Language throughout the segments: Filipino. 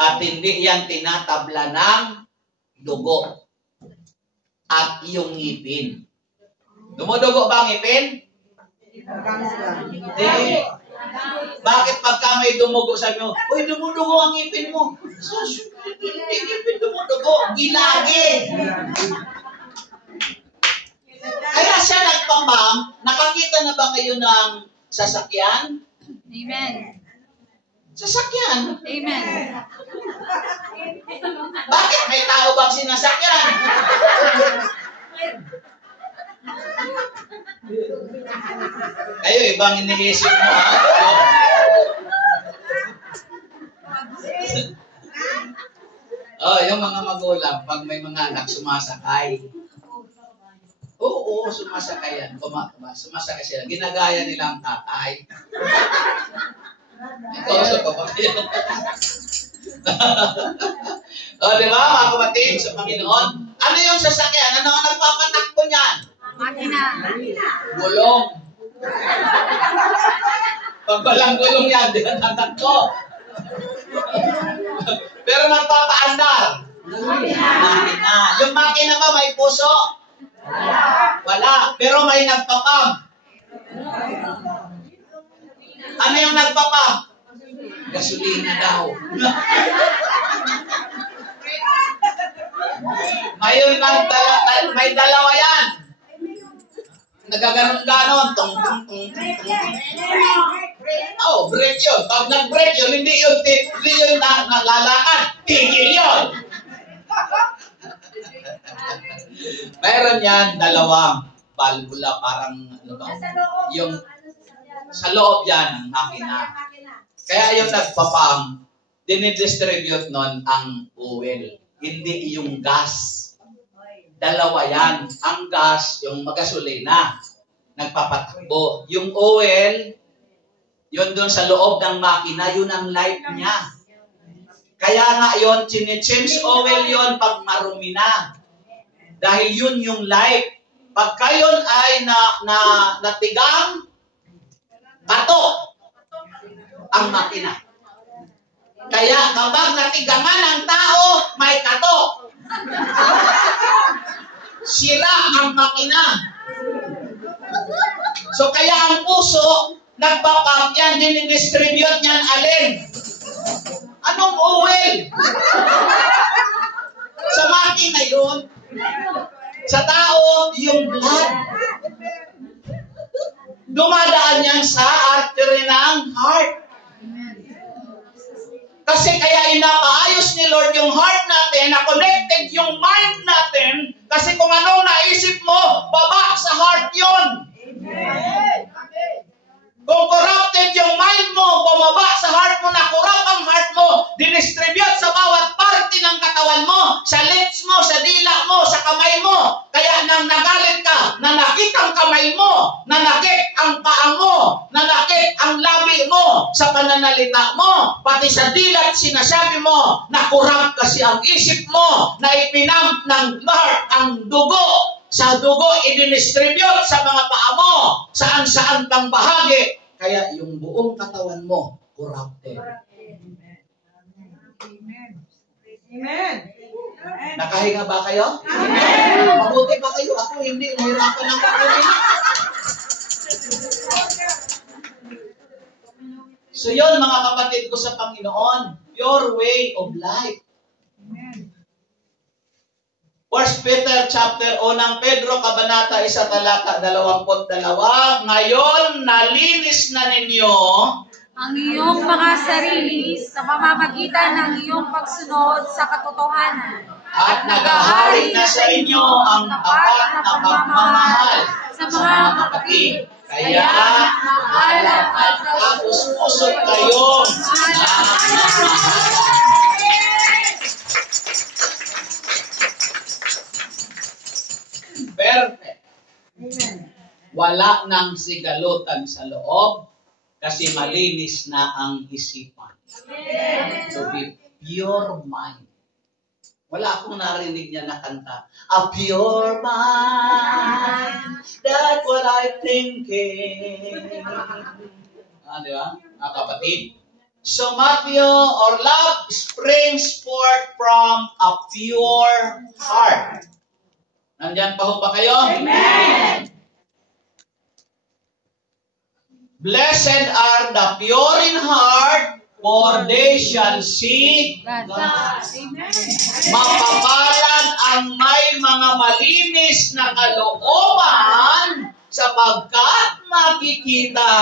At hindi yan tinatabla ng dugo at iyong ngipin. Dumudugo ba ang ngipin? Hindi. Bakit pagka may dumugo, sabi mo, uy, dumudugo ang ngipin mo. Hindi ngipin dumudugo. Gilagi. Kaya siya nagpapam. Nakakita na ba kayo ng sasakyan? Amen. Sasakyan. Amen. Bakit may tao bang sinasakyan? Kayo, ibang iniisip mo, ha? Yung mga magulang, pag may mga anak sumasakay. Oo, sumasakay yan. Sumasakay sila. Ginagaya nila ang tatay. Ito, sa kapatid. Di ba, mga kapatid, sa Panginoon? Ano yung sasakyan? Ano ang nagpapatakbo niyan? Makina. Gulong. Pag walang gulong yan, di na tatakbo. Pero nagpapaandar. Makina. Yung makina ba may puso? Wala. Pero may nagpapam. Ano yung nagpapam? Gasolina daw. May dalawa yan. Nagaganon-ganon. Tong. Break yun. Pag nag-break yun, hindi yun nalalakad. Tigil yun. Meron yan, dalawang valvula, parang ano ba? Yung sa loob yan ng makina. Kaya yung nagpapam, dinidistribute nun ang oil, hindi yung gas. Dalawa yan. Ang gas, yung magasolina, nagpapatakbo. Yung oil, yun doon sa loob ng makina, yun ang life niya. Kaya nga yun, change oil yun pag marumi na. Dahil yun yung life. Pagka yun ay natigang, kato ang makina. Kaya kapag natigangan ang tao, may kato. Sira ang makina. So kaya ang puso, nagpapump yan, dinidistribute niyan alin? Anong oil? Sa makina yun. Sa tao, yung blood. Dumadaan yan sa artery ng heart. Kasi kaya inapaayos ni Lord yung heart natin, na connected yung mind natin, kasi kung anong naisip mo, baba sa heart yun. Kung corrupted yung mind mo, bumaba sa heart mo, na corrupt ang heart mo, dinistribute sa bawat parte ng katawan mo, sa lips mo, sa dila mo, sa kamay mo. Kaya nang nagalit ka, nanakit ang kamay mo, nanakit ang paa mo, nanakit ang labi mo, sa pananalita mo, pati sa dilat sinasabi mo, na corrupt kasi ang isip mo, na ipinamp ng Lord ang dugo. Sa dugo, i-distribute sa mga paa mo, saan-saan pang bahagi. Kaya yung buong katawan mo, corrupted. Amen. Nakahinga ba kayo? Amen. Mabuti ba kayo? Ako hindi, nahirapan ako. So yun, mga kapatid ko sa Panginoon, your way of life. 1 Peter chapter 1, Pedro kabanata 1 talata 22. Ngayon nalinis na ninyo ang iyong mga sarili sa pamamagitan ng iyong pagsunod sa katotohanan. At naghahari na sa inyo ang tapat na pagmamahal sa mga kapatid. Kaya maalam at kapus-pusot kayo na minamahal. Perfect. Wala nang sigalutan sa loob kasi malinis na ang isipan. To be pure mind. Wala akong narinig niya na kanta. A pure mind, that's what I thinking. Di ba? Mga kapatid, So Matthew, or love springs forth from a pure heart. Nandyan pa ho ba kayo? Amen. Blessed are the pure in heart, for they shall see God. God. Amen. Mapapalad ang may mga malinis na kalooban sapagkat makikita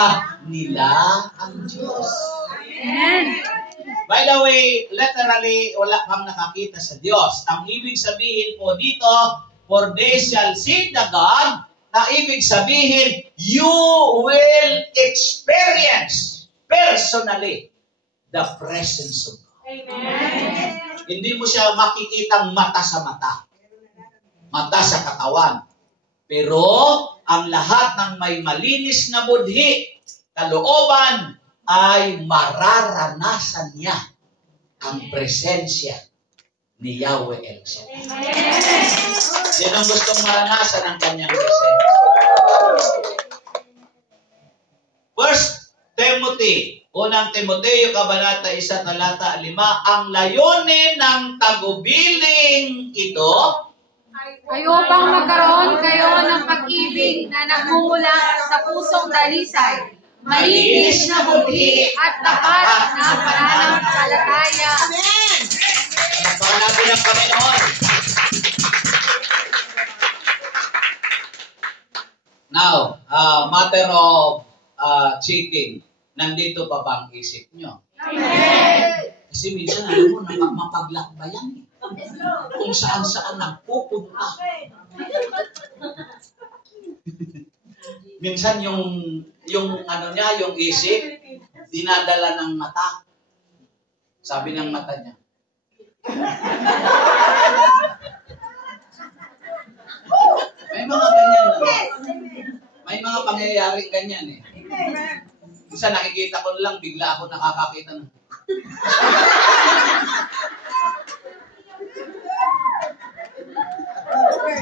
nila ang Diyos. Amen. By the way, literally, wala kang nakakita sa Diyos. Ang ibig sabihin po dito, for they shall see the God, na ibig sabihin, you will experience personally the presence of God. Amen. Hindi mo siya makikitang mata sa mata. Mata sa katawan. Pero, ang lahat ng may malinis na budhi, kalooban, ay mararanasan niya ang presensya ni Yahweh El Shaddai. Sino ang gustong maranasan ang kanyang presensya? First Timothy, unang Timoteo, Kabanata 1, talata 5, ang layunin ng tagubiling ito ay upang magkaroon kayo ng pag-ibig na nagmumula sa pusong dalisay, malinis na budhi at tapat na pananampalataya. Panapan natin ang Panginoon. Now, matter of cheating. Nandito pa ba ang isip nyo? Kasi minsan, alam mo, mapaglakbayan eh. Kung saan-saan nagpupunta. Minsan yung ano niya, yung isip, dinadala ng mata. Sabi ng mata niya. May mga ganyan na. May mga pangyayari ganyan eh. Minsan nakikita ko lang, bigla ako nakakakita ng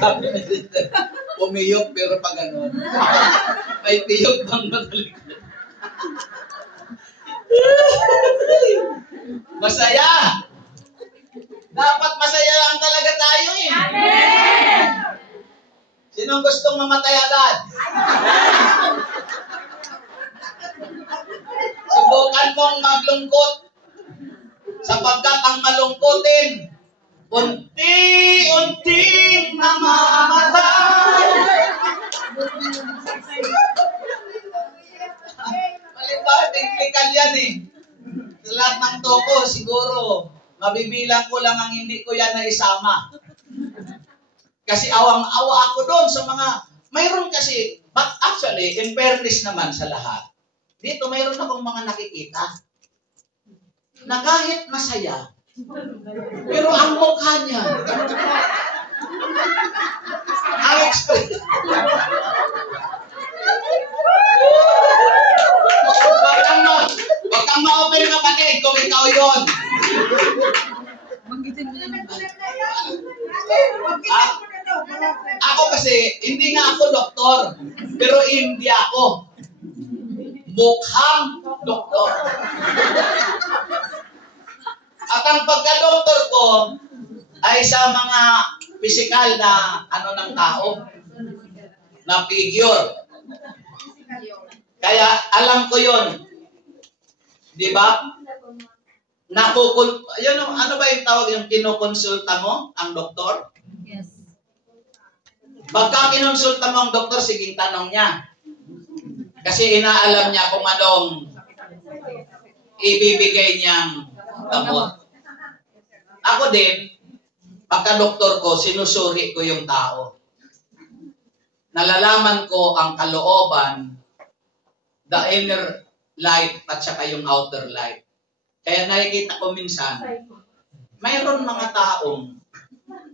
sabi na sister, umiyok pero pa gano'n. May piyok bang matalikod. Masaya! Dapat masaya lang talaga tayo eh. Amen. Sinong gustong mamatay agad? Subukan mong maglungkot. Sapagkat ang malungkotin, unti-unting namamatay. Halimbawa, technical yan eh. Sa lahat ng toko, siguro, mabibilang ko lang ang hindi ko yan na isama. Kasi awang-awa ako doon sa mga, mayroon kasi, but actually, in fairness naman sa lahat, dito mayroon akong mga nakikita na kahit masaya, pero ang mukha niya, ang expression. Wag kang ma-open kapatid kung ikaw yun. Ako kasi, hindi nga ako doktor, pero hindi ako. Mukhang doktor. At ang pagka-doktor ko ay sa mga physical na ano ng tao, na figure. Kaya alam ko yun. Di ba? Yun, ano ba yung tawag yung kinukonsulta mo, ang doktor? Yes. Pagka kinonsulta mo ang doktor, sige tanong niya. Kasi inaalam niya kung anong ibibigay niyang gamot. Ako din, pagka-doktor ko, sinusuri ko yung tao. Nalalaman ko ang kalooban, the inner light at saka yung outer light. Kaya nakikita ko minsan, mayroon mga taong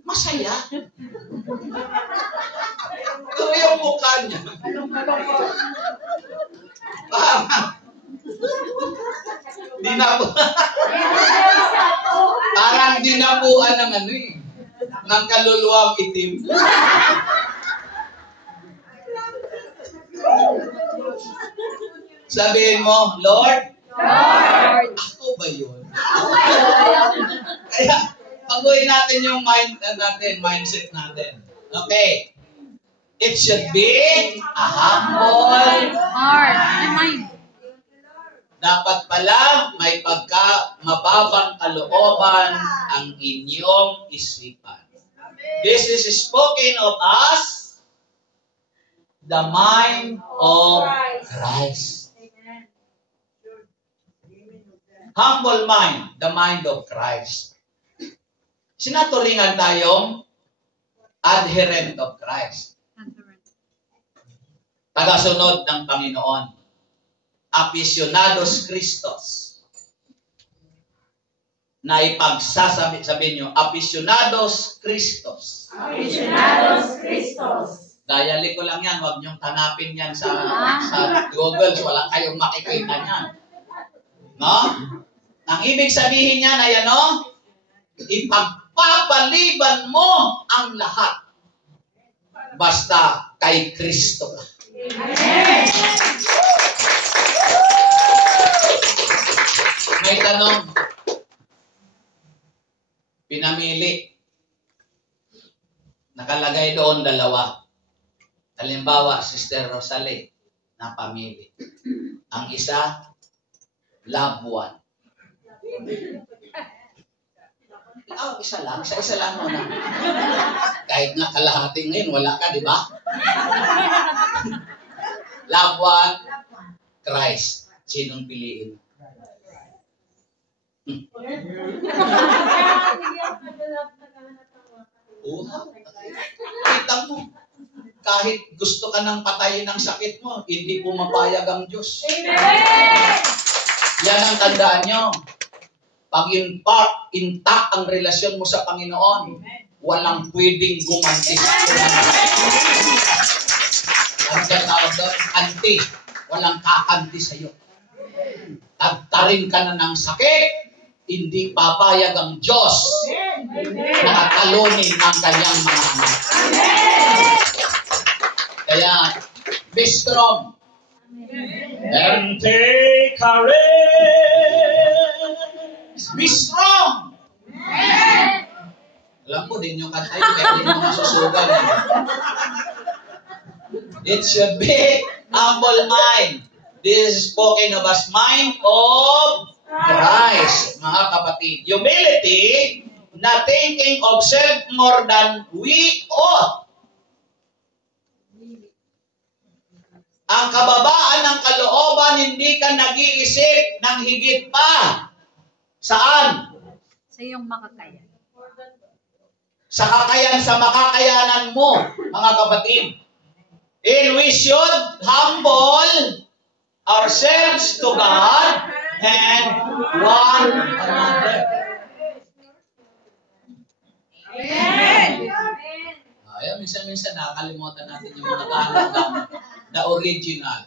masaya. Pero yung mukha niya, parang dinapuan ng ano eh, ng kaluluwang itim. Sabihin mo, Lord, Lord. Ako ba yun? Kaya, baguhin natin yung mindset natin. Okay. It should be a humble. Heart. Mind. Dapat pala may mababang kalooban ang inyong isipan. This is spoken of us, the mind of Christ. Humble mind, the mind of Christ. Sinaturingan tayong adherent of Christ. Tagasunod ng Panginoon. Aficionados Christos. Na ipagsasabi nyo, Aficionados Christos. Aficionados Christos. Dayali ko lang yan, huwag nyong tanapin yan sa Google, wala kayong makikita niyan. No? Ang ibig sabihin niyan ay ano? Ipagpapaliban mo ang lahat. Basta kay Kristo ka. Amen. May tanong. Pinamili. Nakalagay doon dalawa. Halimbawa, Sister Rosalie, napamili. Ang isa, loved one. Isa lang. Isa lang muna. Kahit nga kalahati ngayon, wala ka, di ba? Loved one, Christ. Sinong piliin? Kita mo, kahit gusto ka nang patayin ng sakit mo, hindi pumapayag ang Diyos. Yan ang tandaan nyo. Pag intact ang relasyon mo sa Panginoon, walang pwedeng gumanti sa ang tawag doon, anti. Walang kakanti sa iyo. Tagtarin ka na ng sakit, hindi papayag ang Diyos na atalunin ang kanyang mga anak. Kaya, be strong. And take courage. Be strong. Alam ko din yung kanta yun, kaya din mo masusugal. It should be humble mind. This is spoken of as mind of Christ, mga kapatid. Humility, na thinking of self more than we ought. Ang kababaan ng kalooban, hindi ka nag-iisip ng higit pa. Saan? Sa iyong makakaya. Sa makakayanan mo, mga kapatid. And we should humble ourselves to God and one another. Amen. Minsan-minsan nakakalimutan natin yung mga gamit, the original.